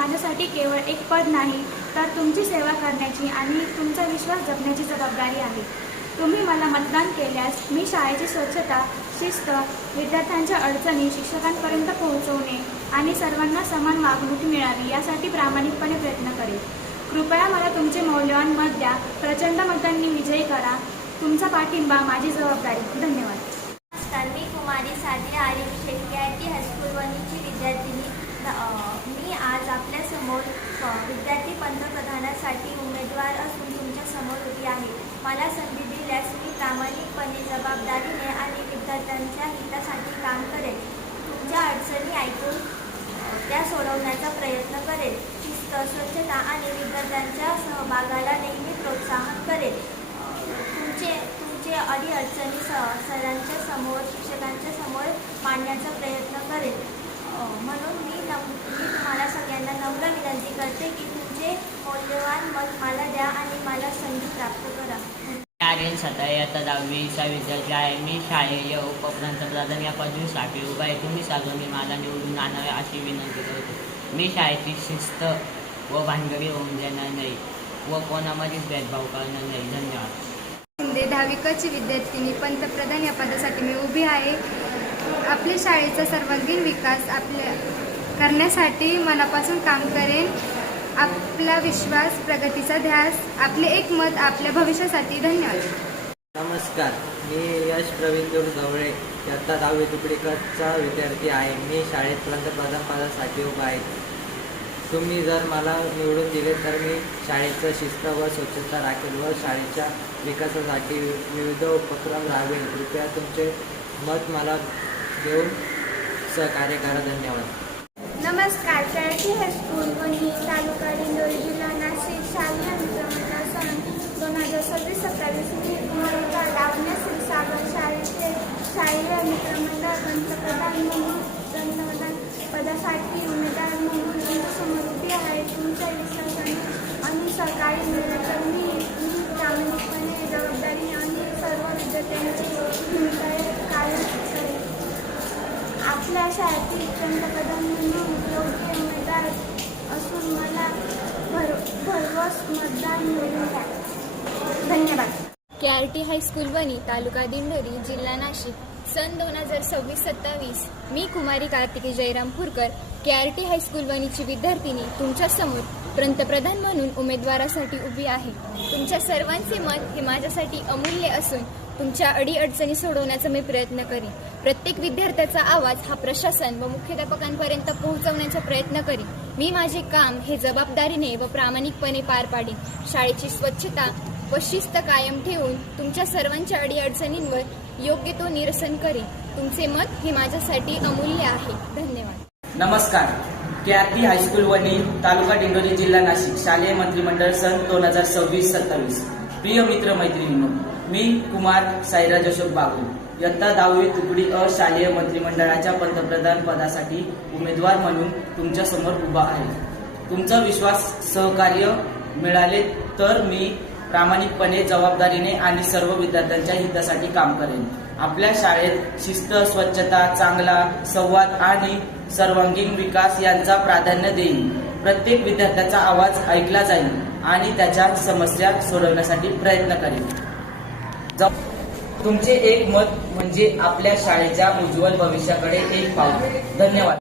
माझ्यासाठी केवळ एक पद नाही, तर तुमची सेवा करण्याची आणि तुमचा विश्वास जपण्याची जबाबदारी आहे. तुम्ही मला मतदान केल्यास मी शाळेची स्वच्छता, शिस्त, विद्यार्थ्यांच्या अडचणी शिक्षकांपर्यंत पोहोचवणे आणि सर्वांना समान वागणूक मिळावी यासाठी प्रामाणिकपणे प्रयत्न करेन. कृपया मला तुमचे मौल्यवान मत द्या. प्रचंड मतांनी विजयी करा. तुमचा पाठिंबा माझी जबाबदारी. धन्यवाद. नमस्कार, मी कुमारी सादिया आरिफ शेख, केआरटी हायस्कूल वणीची विद्यार्थिनी. मी आज आपल्यासमोर विद्यार्थी पंतप्रधानासाठी उमेदवार असून तुमच्यासमोर उभी आहे. मला संधी दिल्यास मी प्रामाणिकपणे, जबाबदारीने आणि विद्यार्थ्यांच्या हितासाठी काम करेन. तुमच्या अडचणी ऐकून त्या सोडवण्याचा प्रयत्न करेल. शिस्त, स्वच्छता आणि विद्यार्थ्यांच्या सहभागाला नेहमी प्रोत्साहन करेल. तुमचे अडीअडचणी सरांच्या समोर, शिक्षकांच्या समोर मांडण्याचा प्रयत्न करेल. म्हणून मी तुम्हाला सगळ्यांना नम्र विनंती करते की तुमचे मौल्यवान मत मला द्या आणि मला संधी प्राप्त करा. आर्यन सताई, आता 10वीचा विद्यार्थी आहे. मी शालेय उपपंतप्रधान या पदवीसाठी उभा आहे. तुम्ही सर्वांनी मला निवडून आणावे अशी विनंती करतो. मी शाळेची शिस्त व भानगडी होऊन देणार नाही व कोणामध्येच भेदभाव करणार नाही. धन्यवाद. 10वीची विद्यार्थिनी. पंतप्रधान या पदासाठी मी उभी आहे. आपल्या शाळेचा सर्वांगीण विकास करण्यासाठी मनापासून काम करेन. आपला विश्वास, प्रगतीचा ध्यास, आपले एक मत आपल्या भविष्यासाठी. धन्यवाद. नमस्कार, मी यश प्रवीण गवळे, इयत्ता 10वी तुकडी कचा विद्यार्थी आहे. मी शाळेत पंतप्रधान पदासाठी उभा आहे. तुम्ही जर मला निवडून दिले तर मी शाळेचं शिस्त व स्वच्छता राखेल व शाळेच्या विकासासाठी विविध उपक्रम राबवेल. कृपया तुमचे मत मला देऊन सहकार्य करा. धन्यवाद. नमस्कार, केआरटी हायस्कूल वणी, तालुका दिंडोरी, जिल्हा नाशिक. शालेय मित्रमंडळ सन 2026-27. मी कुमारिका लावण्या क्षीरसागर शालेय मित्रमंडळ पंतप्रधान पदासाठी उमेदवार म्हणून तुमच्यासमोर उभी आहे. तुमच्या विश्वासाने आणि सहकार्य मिळाले तर मी प्रामाणिकपणे, जबाबदारीने आणि सर्व विद्यार्थ्यांची भूमिका कार्य करेन. आपल्या शाळेतील पंतप्रधान म्हणून योग्य उमेदवार असून मला भरघोस मतदान मिळून द्या. धन्यवाद. केआरटी हायस्कूल वणी, तालुका दिंडोरी, जिल्हा नाशिक. सन 2026-27. मी कुमारी कार्तिकी जयराम फुरकर, केआरटी हायस्कूल वणीची विद्यार्थिनी, तुमच्यासमोर पंतप्रधान म्हणून उमेदवारासाठी उभी आहे. तुमच्या सर्वांचे मत हे माझ्यासाठी अमूल्य असून तुमच्या अडीअडचणी सोडवण्याचा मी प्रयत्न करीन. प्रत्येक विद्यार्थ्याचा आवाज हा प्रशासन व मुख्याध्यापकांपर्यंत पोहोचवण्याचा प्रयत्न करीन. मी माझे काम हे जबाबदारीने व प्रामाणिकपणे पार पाडीन. शाळेची स्वच्छता व शिस्त कायम ठेवून तुमच्या सर्वांच्या अडीअडचणींवर योग्य तो निरसन करीन. तुमचे मत हे माझ्यासाठी अमूल्य आहे. धन्यवाद. नमस्कार, केआरटी हायस्कूल वणी, तालुका दिंडोरी, जिल्हा नाशिक. शालेय मंत्रिमंडळ सन 2026-27. प्रिय मित्र मैत्रिणींनो, मी कुमार साईराज अशोक बागू, इयत्ता 10वी तुकडी अ शालेय मंत्रिमंडळाच्या पंतप्रधान पदासाठी उमेदवार म्हणून तुमच्यासमोर उभा आहे. तुमचा विश्वास, सहकार्य मिळाले तर मी प्रामाणिकपणे, जबाबदारीने आणि सर्व विद्यार्थ्यांच्या हितासाठी काम करेन. आपल्या शाळेत शिस्त, स्वच्छता, चांगला संवाद आणि सर्वांगीण विकास यांचा प्राधान्य देईन. प्रत्येक विद्यार्थ्याचा आवाज ऐकला जाईल आणि त्याच्या समस्या सोडवण्यासाठी प्रयत्न करेन. तुमचे एक मत म्हणजे आपल्या शाळेच्या उज्ज्वल भविष्याकडे एक पाऊल. धन्यवाद.